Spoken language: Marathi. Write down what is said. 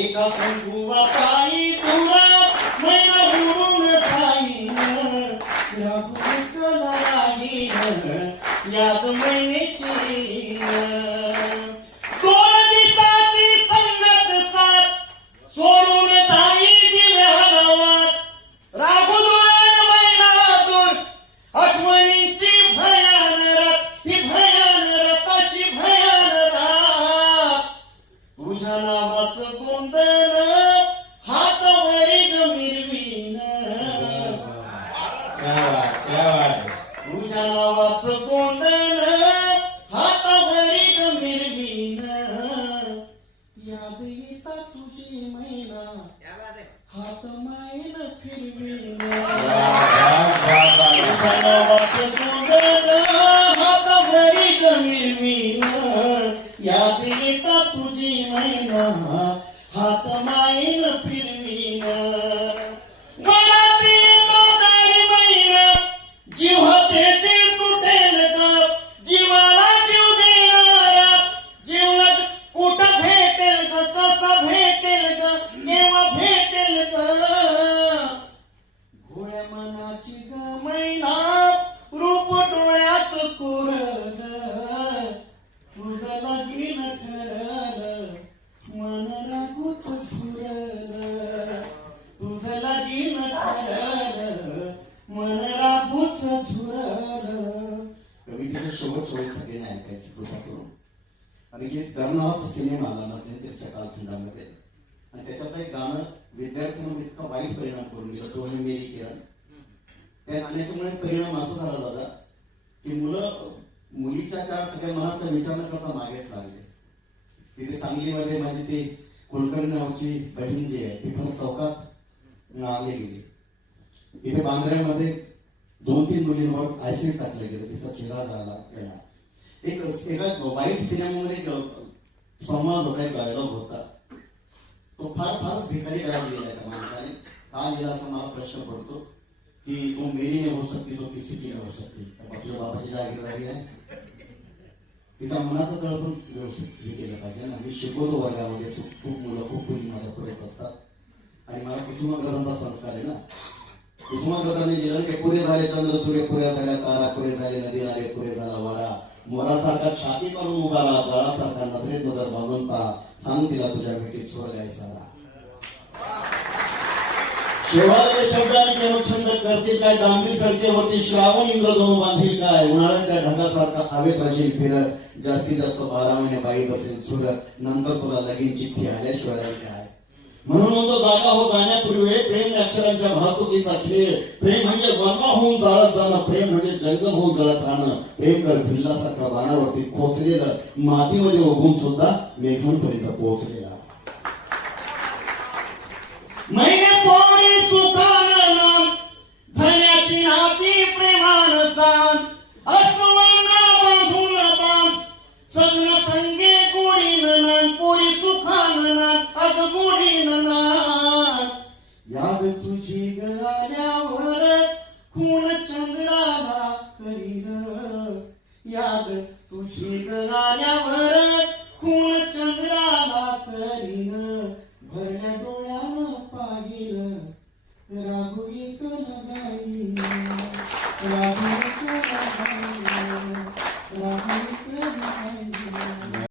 एका कुंकुवा पायी तुला मैना बुडून जाईन राघुकला राहीन याद मैनेची दोन दिवसाची संगत साथ सोडून जाई दिव्या गावात राघुदुरण मैना दूर आठवणींची भयान रात ही भयान राताची भयान रात तुझ्या नावाचं गोंधळ हातावरी गमिरवीन तुझ्या नावाचं गोंधळ हातावरी गमिरवीन याद येता तुझी मैना हात मायन फिरवीन तुझ्या नावाचं गोंधळ हातावरी गमिरवीन याद येता तुझी मैना हात मायन फिरवीन मनातील तोकारी मैना जीव होते ते तुटेल ग जीवाला जीव देणारा जीवनात कुठं भेटेल ग कसा भेटेल ग केव्हा भेटेल ग घोड्या मनाची ग मैना रूप डोळ्यात कोरल तुझं लगीन ठरल मन रागूच झुरल तुझं लगीन ठरल मन रागूच झुरल. कवितेच्या शेवट सगळ्यांना ऐकायचं कृपा करून. आणि एक दर नावाचा सिनेमा आला मध्यंतरच्या कालखंडामध्ये आणि त्याच्यात एक गाणं विद्यार्थ्यांवर इतका वाईट परिणाम करून गेला तो हे मेरी किरण. त्या गाण्याच्यामुळे परिणाम असा झाला दादा की मुलीच्या त्या सगळ्या मनाचा विचार न करता मागेच लागले. तिथे सांगलीमध्ये माझी ते कुलकर्णी नावाची बहीण जी आहे ती पण चौकात मारली गेली. इथे बांद्र्यामध्ये 2-3 मुलींवर ऍसिड टाकलं गेलं. तिचा चेहरा झाला गेला. एका वाईट सिनेमामध्ये एक संवाद होता एक डायलॉग होता तो फारच भिकारी डायलॉग लिहिला त्या माणसाने. का लिहिला असा मला प्रश्न पडतो की तो मेरी नाही होऊ शकते तो किसी की नाही होऊ शकते. आपल्या बाबाची जागीरदारी आहे तिचा मनाचं तळ पण व्यवस्थित हे केलं पाहिजे ना. मी शिकवतो वर्गामध्ये खूप मुलं खूप मुली माझ्या पुढे असतात आणि मला कुसुमाग्रजांचा संस्कार आहे ना. कुसुमाग्रजांनी लिहिलं की पुरे झाले चंद्र सूर्य पुऱ्या झाल्या तारा पुरे झाले नदी नाले पुरे झाला वारा मोरासारखा छाती करून उभारा जळासारखा नजरेत नजर बांधून पहा सांग तिला तुझ्या भेटीत स्वर्ग आहे सारा. शेवाळे शब्दाने केवळ छंद करतील काय डांबरी सडकेवरती श्रावण इंद्रधनु बांधील काय उन्हाळ्याच्या ढगासारखा हवेत राशील फिरत जास्तीत जास्त 12 महिने बाई बसेल सुरत नंतर तुला लगीन चिठ्ठी आल्याशिवाय काय. म्हणून म्हणतो जागा हो जाण्यापूर्वी प्रेम अक्षरांच्या वाहतुकीचा खेळ. प्रेम म्हणजे वर्मा होऊन जाळत जाणं प्रेम म्हणजे जंगल होऊन जळत राहणं. प्रेम कर भिल्लासारखा बाणावरती खोचलेलं मातीमध्ये उगून सुद्धा मेघांपर्यंत पोहोचलेला. महिने पोरी सुखा